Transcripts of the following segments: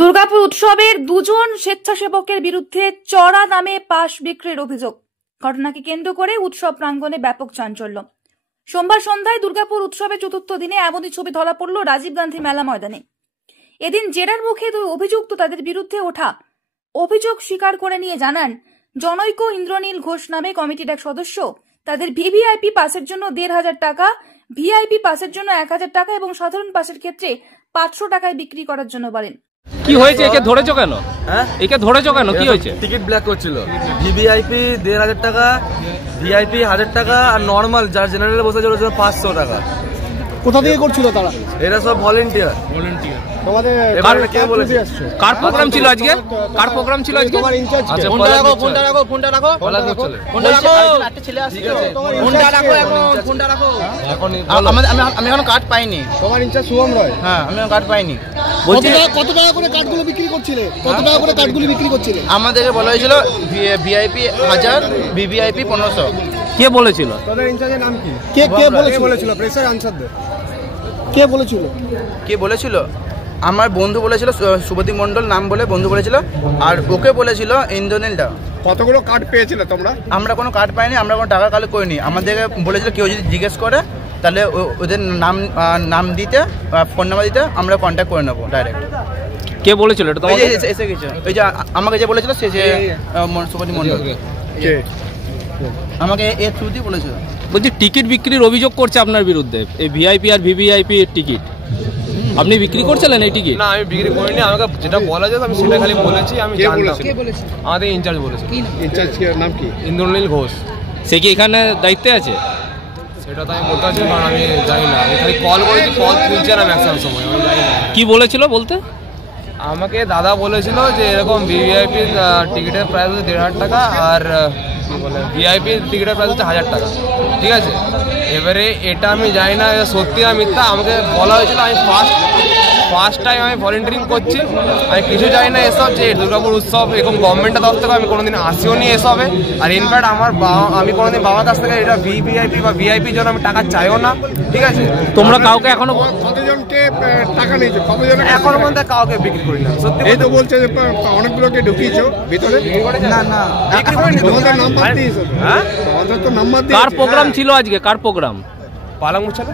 দুর্গাপুর উৎসবের দুজন স্বেচ্ছাসেবকের বিরুদ্ধে চড়া দামে পাস বিক্রির অভিযোগ। ঘটনাকে কেন্দ্র করে উৎসব প্রাঙ্গণে ব্যাপক চাঞ্চল্য। সোমবার সন্ধ্যায় দুর্গাপুর উৎসবের চতুর্থ দিনে এমনই ছবি ধরা পড়ল রাজীব গান্ধী মেলা ময়দানে। এদিন জেরার মুখে দুই অভিযুক্ত তাদের বিরুদ্ধে ওঠা অভিযোগ স্বীকার করে নিয়ে জানান, জনৈক ইন্দ্রনীল ঘোষ নামে কমিটির এক সদস্য তাদের ভিভিআইপি পাসের জন্য ১৫০০ টাকা, ভিআইপি পাসের জন্য ১০০০ টাকা এবং সাধারণ পাসের ক্ষেত্রে ৫০০ টাকায় বিক্রি করার জন্য বলেন। কি হয়েছে? একে ধরেছো কেন? একে ধরেছো কেন? কি হয়েছে? টিকিট ব্ল্যাক করছিল। ভিভিআইপি ১৫০০ টাকা, ভিআইপি ১০০০ টাকা আর নর্মাল যার জেনারেলে বসে ছিল ৫০০ টাকা। কোথা থেকে করছিল তারা? এরা সব ভলেন্টিয়ার। তোমাদের কে বলেছে? কার প্রোগ্রাম ছিল আজকে? কার প্রোগ্রাম ছিল আজকে? তোমার ইনচার্জ কে? ফোনটা রাখো, ফোনটা রাখো, ফোনটা রাখো, ফোনটা রাখো। একটা ছেলে আসছে, ফোনটা রাখো, এখন ফোনটা রাখো। আমি এখন কার্ড পাইনি। তোমার ইনচার্জ শুভম রয়? হ্যাঁ, আমি কার্ড পাইনি। কত টাকা করে কার্ডগুলো বিক্রি করছিলে? কত টাকা করে কার্ডগুলো বিক্রি করছিলে? আমাদেরকে বলা হয়েছিল ভিআইপি 1000, ভিভিআইপি 1500। কে বলেছিল? তোমাদের ইনচার্জের নাম কি? কে বলেছিল? Pressure answer they. কে বলেছিল? আমার বন্ধু বলেছিল, শুভদীপ মন্ডল নাম বলে বন্ধু বলেছিল, আর ওকে বলেছিল ইন্দ্রনীলটা। কতগুলো কার্ড পেয়েছিলে তোমরা? আমরা কোনো কার্ড পাইনি, আমরা কোনো টাকা কালেক্ট করিনি। আমাদেরকে বলেছিল কেউ যদি জিজ্ঞেস করে তাহলে ওদের নাম দিতে, ফোন নাম্বার দিতে, আমরা কন্ট্যাক্ট করে নেবো ডাইরেক্ট। কে বলেছিল এটা? তোমাকে এসে গেছে ওই যে আমাকে যে বলেছিল সে শুভদীপ মন্ডল আমাকে এর থ্রুতেই বলেছিল। বলছি টিকিট বিক্রির অভিযোগ করছে আপনার বিরুদ্ধে, এই ভিআইপি আর ভিভিআইপি টিকিট আপনি বিক্রি করছিলেন এই টিকিট? না, আমি বিক্রি করিনি। আমাকে যেটা বলা যায় আমি সেটা খালি বলেছি। আমি জানতাম। কে বলেছে? আমাদের ইনচার্জ বলেছে। ইনচার্জের নাম কি? ইন্দ্রনীল ঘোষ। সে কি এখানে দায়িত্বে আছে? সেটা তো আমি বলতে পারছি না, কারণ আমি জানি না। আমি খালি কল করেছি, কল তুলছে না ম্যাক্সিমাম সময়। আমি জানি না কি বলেছিল বলতে। আমাকে দাদা বলেছিল যে এরকম ভিভিআইপি টিকিটের প্রাইস হচ্ছে ১৫০০ টাকা আর কি বলে ভিআইপি টিকিটের প্রাইস হচ্ছে ১০০০ টাকা। ঠিক আছে, এবারে এটা আমি জানি না সত্যি না মিথ্যা। আমাকে বলা হয়েছিল, আমি ফার্স্ট টাইম আমি ভলেন্টিয়ারিং করছি। আমি কিছু জানি না এসব, যে দুর্গাপুর উৎসব এরকম গভর্নমেন্টের তরফ থেকে আমি কোনোদিন আসিও নি এসবে। আর ইনফ্যাক্ট আমি কোনোদিন বাবার কাছ থেকে এটা ভিভিআইপি বা ভিআইপির জন্য আমি টাকা চাইও না। ঠিক আছে, তোমরা কাউকে এখনো কতজনকে টাকা নিয়েছো? কতজন এখনো পর্যন্ত কাউকে বিক্রি করি না। সত্যি এই তো বলছে যে অনেকগুলোকে ঢুকিয়েছো ভিতরে? না বিক্রি করিনি। তোমাদের নাম্বার দিয়েছো? হ্যাঁ, তোমাদের তো নাম্বার দিয়েছো। কার প্রোগ্রাম ছিল আজকে? কার প্রোগ্রাম? পালাং মুছালে।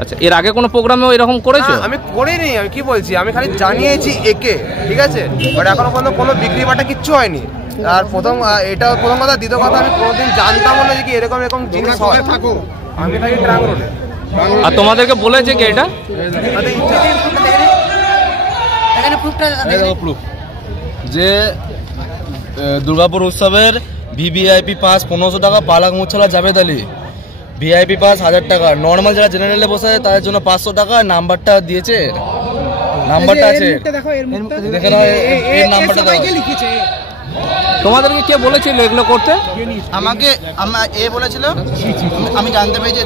আচ্ছা, এর আগে কোনো প্রোগ্রামে এরকম করেছো? আমি করিনি। আমি কি বলছি, আমি খালি জানিয়েছি একে। ঠিক আছে, বাট এখনো পর্যন্ত কোনো বিক্রি বাটা কিচ্ছু হয়নি। আর এটা প্রথম কথা। দ্বিতীয় কথা, আমি কোনোদিন জানতাম না যে কি এরকম জিনিস হয়। থাকো? আমি থাকি ট্রাঙ্ক রোডে। আর তোমাদেরকে বলেছে কি এটা? প্রুফ যে দুর্গাপুর উৎসবের ভিভিআইপি পাস ১৫০০ টাকা, পালাং মুছালা জাভেদ আলী। ভিআইপি পাস ১০০০ টাকা, নর্মাল যারা জেনারেলে বসে আছে তাদের জন্য ৫০০ টাকা। নাম্বারটা দিয়েছে, নাম্বারটা আছে, দেখে নাও এর নাম্বারটা দাও। তোমাদেরকে কে বলেছিল এগুলো করতে? আমাকে এ বলেছিল, আমি জানতে পেরেছি।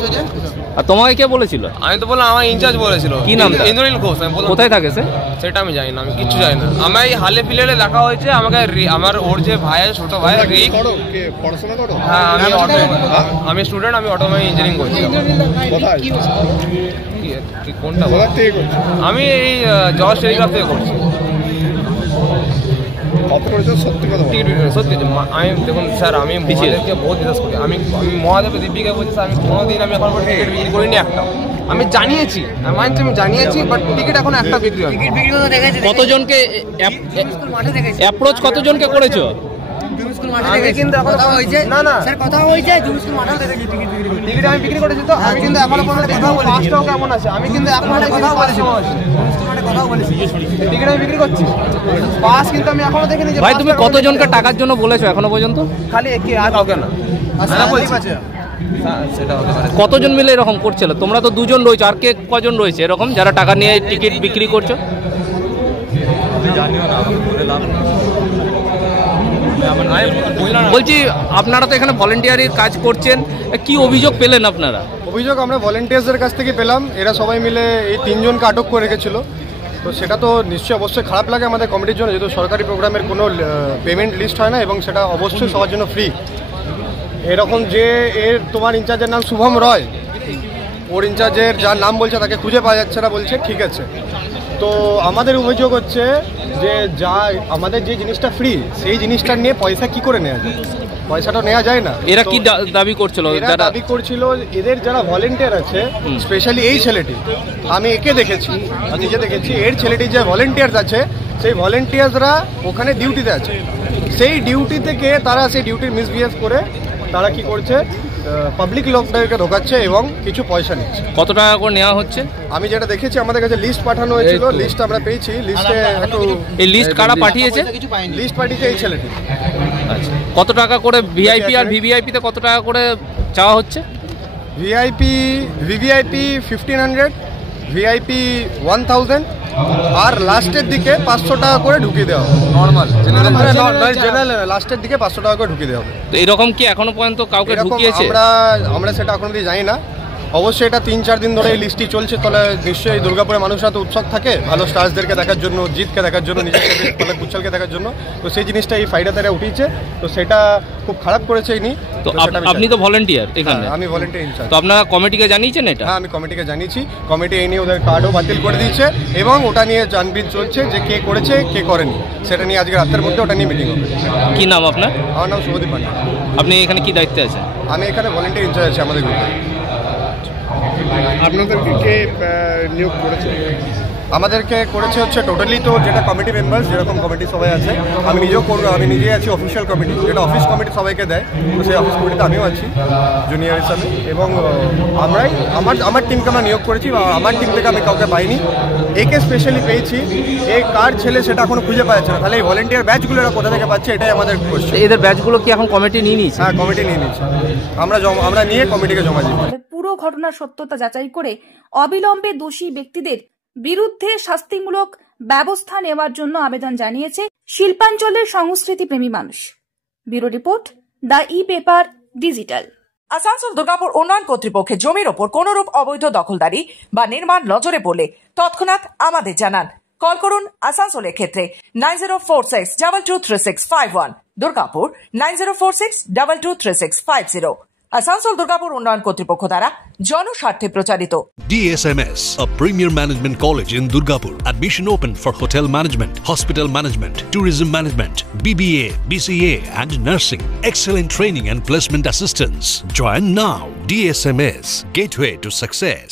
আর তোমাকে কে বলেছিল? আমি তো বললাম আমার ইনচার্জ বলেছিল। কি নাম? ইন্দ্রনীল ঘোষ। কোথায় থাকে সে? সেটা আমি জানি না, আমি কিচ্ছু জানি না। আমার এই হালে ফিলেলে দেখা হয়েছে। আমাকে আমার ওর যে ভাই আছে, ছোট ভাই, পড়াশোনা করো? হ্যাঁ, আমি স্টুডেন্ট। আমি অটোমোবাইল ইঞ্জিনিয়ারিং করছি। কোনটা? আমি এই জজ টেলিগ্রাফ থেকে করছি। সত্যি আমি দেখুন স্যার, আমি মহাদেবকে বহুত বিশ্বাস করি। আমি মহাদেবের দিব্যিকে বলছি স্যার, আমি কোনোদিন আমি এখন টিকিট বিক্রি করিনি একটা। আমি জানিয়েছি, আমি মানছি আমি জানিয়েছি, বাট টিকিট এখন একটা বিক্রি হয়। কতজনকে অ্যাপ্রোচ কতজনকে করেছো? আমি কিন্তু এখন না স্যার কথা হয়েছে, টিকিট আমি বিক্রি করেছি। তো আমি কিন্তু এখনো পর্যন্ত কথা বলি। পাঁচটাও কেমন আছে, আমি কিন্তু এখনো কথা বলেছি। টিকিট আমি বিক্রি করছি, পাস কিন্তু আমি এখনো দেখিনি। ভাই, তুমি কতজনকে টাকার জন্য বলেছো এখনো পর্যন্ত? খালি একে, আর কাউকে না। কতজন মিলে এরকম করছিল? তোমরা তো দুজন রয়েছে, আর কে কজন রয়েছে এরকম যারা টাকা নিয়ে টিকিট বিক্রি করছো? বলছি, আপনারা তো এখানে ভলেন্টিয়ারির কাজ করছেন, কি অভিযোগ পেলেন আপনারা? অভিযোগ আমরা ভলেন্টিয়ার্সদের কাছ থেকে পেলাম। এরা সবাই মিলে এই ৩ জনকে আটক করে রেখেছিল। তো সেটা তো নিশ্চয়ই অবশ্যই খারাপ লাগে আমাদের কমিটির জন্য, যেহেতু সরকারি প্রোগ্রামের কোনো পেমেন্ট লিস্ট হয় না এবং সেটা অবশ্যই সবার জন্য ফ্রি। এরকম যে তোমার ইনচার্জের নাম শুভম রয়, ওর ইনচার্জের যার নাম বলছে তাকে খুঁজে পাওয়া যাচ্ছে না বলছে। ঠিক আছে, তো আমাদের অভিযোগ হচ্ছে যে যা আমাদের যে জিনিসটা ফ্রি সেই জিনিসটা নিয়ে পয়সা কি করে নেওয়া যায়, পয়সাটা নেওয়া যায় না। এরা কি দাবি করছিল? এরা দাবি করছিল এদের যারা ভলেন্টিয়ার আছে, স্পেশালি এই ছেলেটি, আমি একে দেখেছি, আমি নিজে দেখেছি, এর ছেলেটি যে ভলেন্টিয়ার্স আছে সেই ভলেন্টিয়ার্সরা ওখানে ডিউটিতে আছে, সেই ডিউটি থেকে তারা সেই ডিউটির মিসবিহেভ করে তারা কি করছে, পাবলিক লোকদেরকে ঢোকাচ্ছে এবং কিছু পয়সা নিচ্ছে। কত টাকা করে নেওয়া হচ্ছে? আমি যেটা দেখেছি আমাদের কাছে লিস্ট পাঠানো হয়েছিল, লিস্ট আমরা পেয়েছি, লিস্টে একটু এই লিস্ট কারা পাঠিয়েছে? লিস্ট পাঠিয়েছে এই ছেলেটি। আচ্ছা, কত টাকা করে ভিআইপি আর ভিভিআইপি তে কত টাকা করে চাওয়া হচ্ছে? ভিভিআইপি 1500, ভিআইপি 1000 আর লাস্টের দিকে 500 টাকা করে ঢুকিয়ে দেওয়া হবে। নর্মাল জেনারেল লাস্টের দিকে 500 টাকা করে ঢুকিয়ে দেওয়া হবে। তো এরকম কি এখনো পর্যন্ত কাউকে ঢুকিয়েছে? আমরা সেটা এখনো অবধি জানি না। অবশ্যই এটা 3-4 দিন ধরে এই লিস্টটি চলছে, তাহলে নিশ্চয়ই দুর্গাপুরের মানুষরা তো উৎসব থাকে ভালো স্টার্সদেরকে দেখার জন্য, জিতকে দেখার জন্য, নিজেকে কুচ্ছলকে দেখার জন্য। তো সেই জিনিসটা এই ফাইডা তারা উঠিয়েছে, তো সেটা খুব খারাপ করেছে ইনি। তো আপনি তো ভলেন্টিয়ার এখানে? আমি ভলেন্টিয়ার ইনচার্জ। তো আপনারা কমিটিকে জানিয়েছেন এটা? হ্যাঁ, আমি কমিটিকে জানিয়েছি। কমিটি এই নিয়ে ওদের কার্ডও বাতিল করে দিয়েছে এবং ওটা নিয়ে জানবিন চলছে যে কে করেছে কে করেনি, সেটা নিয়ে আজকে রাতের মধ্যে ওটা নিয়ে মিটিং হবে। কি নাম আপনার? আমার নাম শুভদীপ পান্ডা। আপনি এখানে কি দায়িত্বে আছেন? আমি এখানে ভলেন্টিয়ার ইনচার্জ আছি আমাদের গ্রুপে। আপনাদেরকে কে নিয়োগ করেছে? আমাদেরকে করেছে হচ্ছে টোটালি তো যেটা কমিটি মেম্বার্স, যেরকম কমিটি সবাই আছে, আমি নিজেই আছি অফিসিয়াল কমিটি, যেটা অফিস কমিটি সবাইকে দেয়, তো সেই অফিস কমিটিতে আমিও আছি জুনিয়র হিসাবে। এবং আমরাই আমার টিমকে আমরা নিয়োগ করেছি, আমার টিম থেকে আমি কাউকে পাইনি, একে স্পেশালি পেয়েছি। এই কার ছেলে সেটা এখনো খুঁজে পাচ্ছে না, তাহলে এই ভলেন্টিয়ার ব্যাচগুলো এরা কোথা থেকে পাচ্ছে, এটাই আমাদের কোশ্চেন। এদের ব্যাচগুলো কি এখন কমিটি নিয়ে নিয়েছে? হ্যাঁ, কমিটি নিয়ে নিচ্ছে, আমরা নিয়ে কমিটিকে জমা দিই। পুরো ঘটনার সত্যতা যাচাই করে অবিলম্বে দোষী ব্যক্তিদের বিরুদ্ধে শাস্তিমূলক ব্যবস্থা নেওয়ার জন্য আবেদন জানিয়েছে শিল্পাঞ্চলের সংস্কৃতি প্রেমী মানুষ। Bureau report, the e-paper digital. Asansol Durgapur উন্নয়ন কর্তৃপক্ষের জমির ওপর কোনরূপ অবৈধ দখলদারি বা নির্মাণ নজরে পড়লে তৎক্ষণাৎ আমাদের জানান। কল করুন আসানসোলের ক্ষেত্রে 9046223651, দুর্গাপুর 9046223650। আসানসোল দুর্গাপুর উন্নয়ন কর্তৃপক্ষ দ্বারা জনস্বার্থে প্রচারিত। DSMS, a premier management college in Durgapur. Admission open for hotel management, hospital management, tourism management, BBA, BCA and nursing. Excellent training and placement assistance. Join now. DSMS, gateway to success.